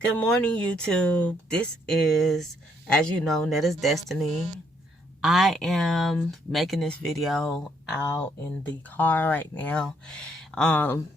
Good morning, YouTube. This is, as you know, Netta's Destiny. I am making this video out in the car right now. Um,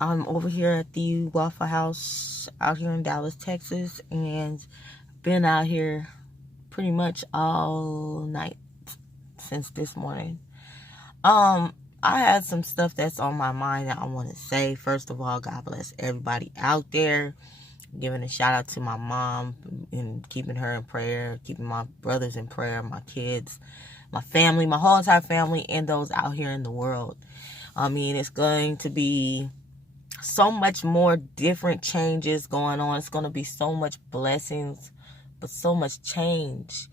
I'm over here at the Waffle House out here in Dallas, Texas, and been out here pretty much all night since this morning. I had some stuff that's on my mind that I want to say. First of all, God bless everybody out there. Giving a shout out to my mom and keeping her in prayer, keeping my brothers in prayer, my kids, my family, my whole entire family, and those out here in the world. I mean, it's going to be so much more different changes going on. It's going to be so much blessings, but so much change.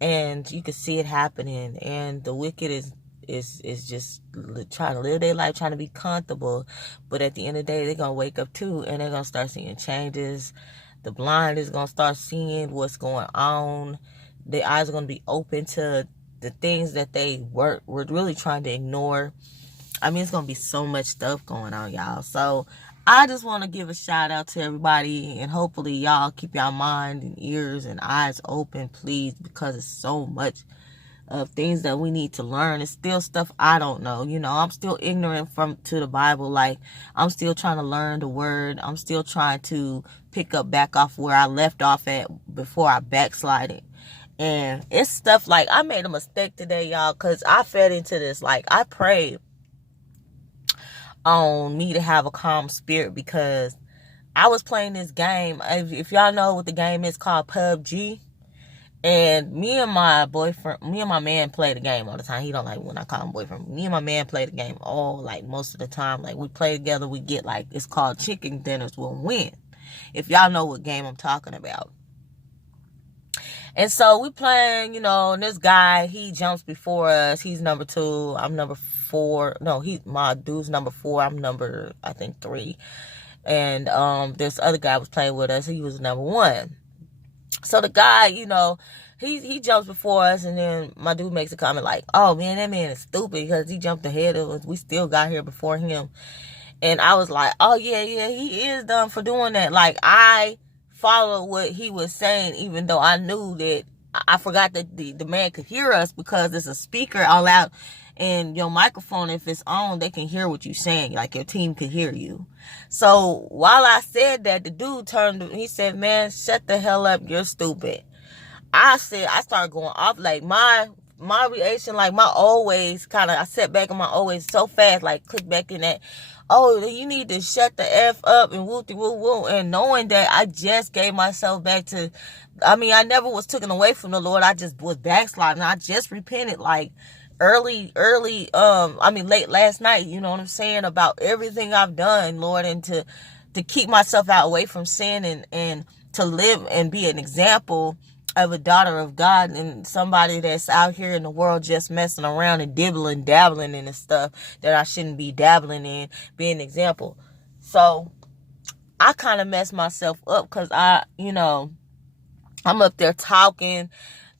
And you can see it happening. And the wicked is just trying to live their life, trying to be comfortable. But at the end of the day, they're going to wake up too, and they're going to start seeing changes. The blind is going to start seeing what's going on. Their eyes are going to be open to the things that they were really trying to ignore. I mean, it's going to be so much stuff going on, y'all. So I just want to give a shout out to everybody, and hopefully y'all keep your mind and ears and eyes open, please, because it's so much of things that we need to learn. It's still stuff I don't know. You know, I'm still ignorant to the Bible. Like, I'm still trying to learn the word. I'm still trying to pick up back off where I left off at before I backslided. And it's stuff like, I made a mistake today, y'all, because I fed into this. Like, I prayed on me to have a calm spirit because I was playing this game. If y'all know what the game is, called PUBG. And me and my man play the game all the time. He don't like when I call him boyfriend. Me and my man play the game most of the time. Like, we play together. We get, like, it's called chicken dinners. We'll win. If y'all know what game I'm talking about. And so we playing, and this guy, he jumps before us. He's number 2. I'm number 4. No, my dude's number 4. I'm number, I think, 3. And this other guy was playing with us. He was number 1. So the guy, he jumps before us, and then my dude makes a comment like, oh, man, that man is stupid because he jumped ahead of us. We still got here before him. And I was like, oh, yeah, he is dumb for doing that. Like, I followed what he was saying, even though I knew that I forgot that the man could hear us because there's a speaker all out. And your microphone, if it's on, they can hear what you're saying. Like, your team can hear you. So while I said that, the dude turned, he said, man, shut the hell up. You're stupid. I started going off. Like, my reaction, like, my old ways I set back in my old ways so fast, like, click back in that, oh, you need to shut the F up and woo-de-woo-woo. And knowing that I just gave myself back to, I never was taken away from the Lord. I just was backsliding. I just repented, like, late last night, you know what I'm saying, about everything I've done, Lord, and to keep myself out away from sin and to live and be an example of a daughter of God and somebody that's out here in the world just messing around and dabbling in the stuff that I shouldn't be dabbling in, be an example. So I kind of messed myself up because I'm up there talking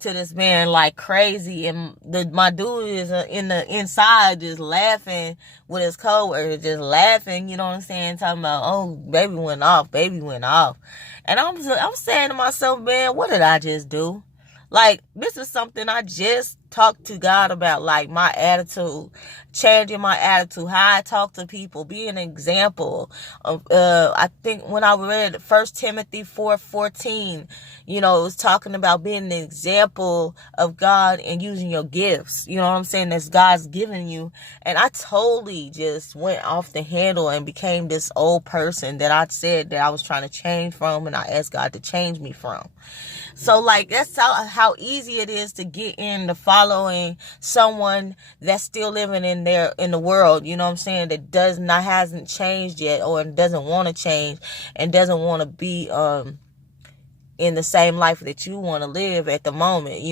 to this man like crazy, and my dude is in the inside just laughing with his coworkers, just laughing, you know what I'm saying, talking about, oh, baby went off, and I'm saying to myself, man, what did I just do? Like, this is something I just talked to God about, like, my attitude, changing my attitude, how I talk to people, being an example of, I think when I read 1 Timothy 4:14, it was talking about being an example of God and using your gifts, you know what I'm saying, that's God's given you. And I totally just went off the handle and became this old person that I said that I was trying to change from, and I asked God to change me from. So, like, that's how easy it is to get into following someone that's still living in the world, you know what I'm saying, that hasn't changed yet, or doesn't want to change, and doesn't want to be in the same life that you want to live at the moment,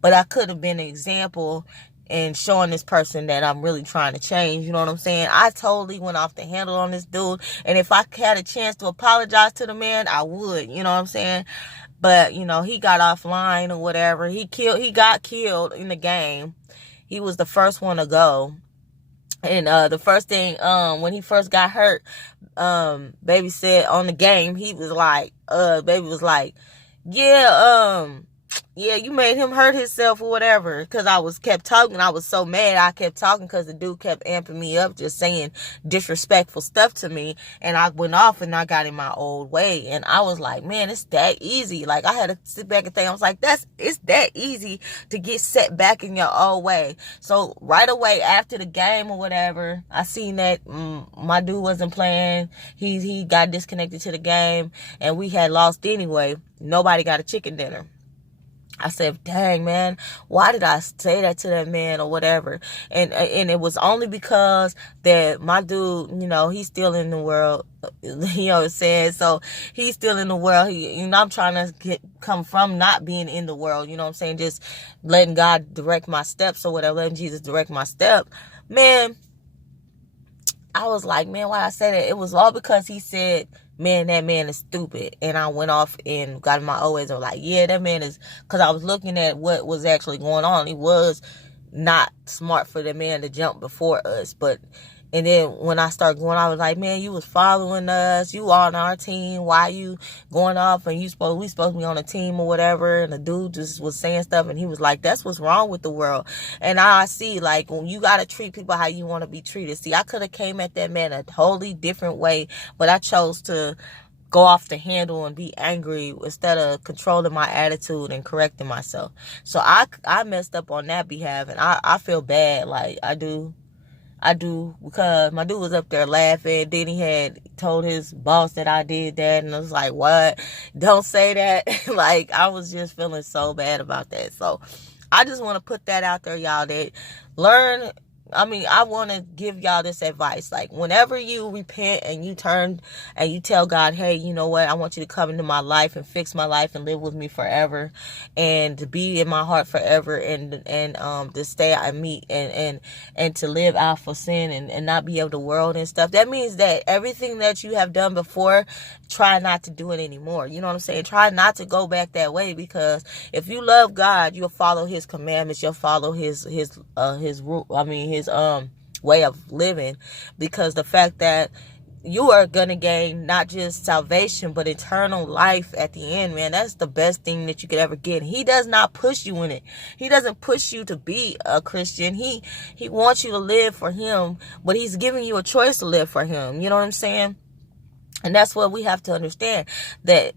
But I could have been an example and showing this person that I'm really trying to change, you know what I'm saying? I totally went off the handle on this dude, and if I had a chance to apologize to the man, I would, you know what I'm saying? But, he got offline or whatever. He got killed in the game. He was the first one to go. And the first thing, when he first got hurt, Baby said on the game, he was like, Baby was like, yeah, yeah, you made him hurt himself or whatever. Because I kept talking. I was so mad. I kept talking because the dude kept amping me up, just saying disrespectful stuff to me. And I went off and I got in my old way. And I was like, man, it's that easy. Like, I had to sit back and think. I was like, it's that easy to get set back in your old way. So right away after the game or whatever, I seen that my dude wasn't playing. He got disconnected to the game and we had lost anyway. Nobody got a chicken dinner. I said, dang, man, why did I say that to that man or whatever? And it was only because that my dude, he's still in the world. You know what I'm saying? So he's still in the world. I'm trying to come from not being in the world. You know what I'm saying? Just letting God direct my steps or whatever. Letting Jesus direct my step. Man, I was like, man, why I say that? It was all because he said, man, that man is stupid. And I went off and got in my always. I was like, yeah, that man is, because I was looking at what was actually going on. It was not smart for the man to jump before us. And then when I started going, I was like, man, you was following us. You on our team. Why you going off? And we supposed to be on a team or whatever. And the dude just was saying stuff. And he was like, that's what's wrong with the world. And now I see, like, when you got to treat people how you want to be treated. See, I could have came at that man a totally different way. But I chose to go off the handle and be angry instead of controlling my attitude and correcting myself. So I messed up on that behalf. And I feel bad. Like, I do, because my dude was up there laughing. Then he had told his boss that I did that. And I was like, what? Don't say that. Like, I was just feeling so bad about that. So I just want to put that out there, y'all, that I want to give y'all this advice. Like, whenever you repent and you turn and you tell God, hey, you know what? I want you to come into my life and fix my life and live with me forever and to be in my heart forever and to stay at me and to live out for sin and not be of the world and stuff. That means that everything that you have done before, try not to do it anymore. You know what I'm saying? Try not to go back that way, because if you love God, you'll follow his commandments. You'll follow his way of living, because the fact that you are going to gain not just salvation, but eternal life at the end, man. That's the best thing that you could ever get. He does not push you in it. He doesn't push you to be a Christian. He wants you to live for him, but he's giving you a choice to live for him. You know what I'm saying? And that's what we have to understand, that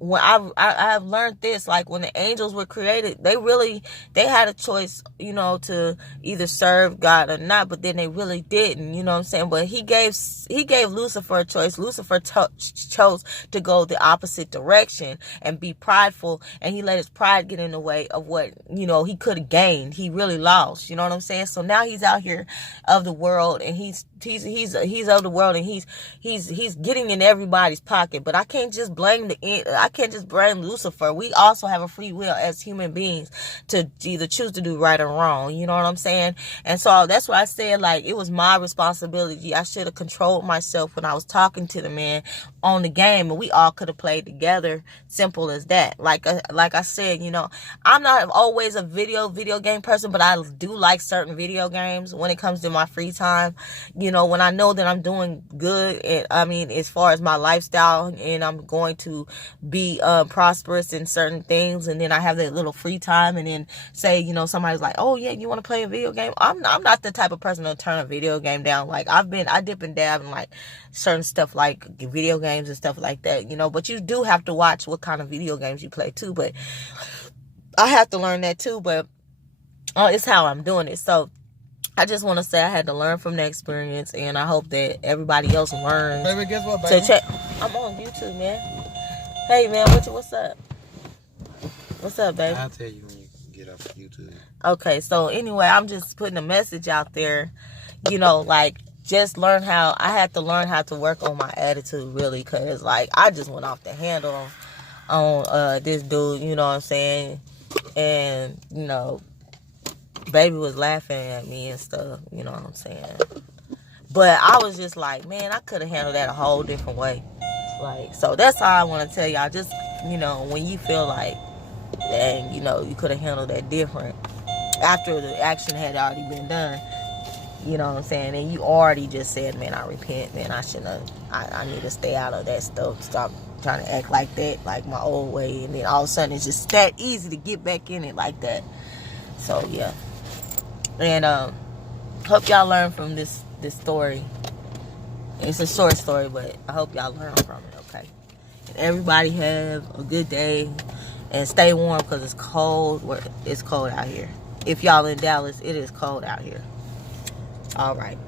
when I've learned this, like when the angels were created, they had a choice, to either serve God or not, but then they really didn't, you know what I'm saying? But he gave Lucifer a choice. Lucifer chose to go the opposite direction and be prideful, and he let his pride get in the way of what, he could have gained. He really lost, you know what I'm saying? So now he's out here of the world, and he's of the world, and he's getting in everybody's pocket. But I can't just blame Lucifer. We also have a free will as human beings to either choose to do right or wrong. You know what I'm saying? And so that's why I said, like, it was my responsibility. I should have controlled myself when I was talking to the man on the game, and we all could have played together. Simple as that. Like I said, I'm not always a video game person, but I do like certain video games when it comes to my free time. When I know that I'm doing good, and as far as my lifestyle, and I'm going to be prosperous in certain things, and then I have that little free time, and then say, somebody's like, oh yeah, you want to play a video game? I'm not the type of person to turn a video game down. Like, I dip and dab in like certain stuff, like video games and stuff like that, but you do have to watch what kind of video games you play too. But I have to learn that too, but it's how I'm doing it. So I just want to say I had to learn from the experience, and I hope that everybody else learns. Baby, guess what, baby? To check. I'm on YouTube, man. Hey, man, what's up? What's up, baby? I'll tell you when you get off YouTube. Okay, so anyway, I'm just putting a message out there, like, just I had to learn how to work on my attitude, really, because, like, I just went off the handle on this dude, you know what I'm saying? And, baby was laughing at me and stuff, you know what I'm saying? But I was just like, man, I could have handled that a whole different way. Like, so that's how I want to tell y'all. Just, when you feel like, dang, you could have handled that different after the action had already been done, you know what I'm saying? And you already just said, man, I repent, man, I shouldn't have I need to stay out of that stuff. Stop trying to act like that, like my old way, and then all of a sudden it's just that easy to get back in it like that. So yeah, and hope y'all learn from this story. It's a short story, but I hope y'all learn from it. Okay, and everybody have a good day and stay warm because it's cold. It's cold out here. If y'all in Dallas, it is cold out here. All right.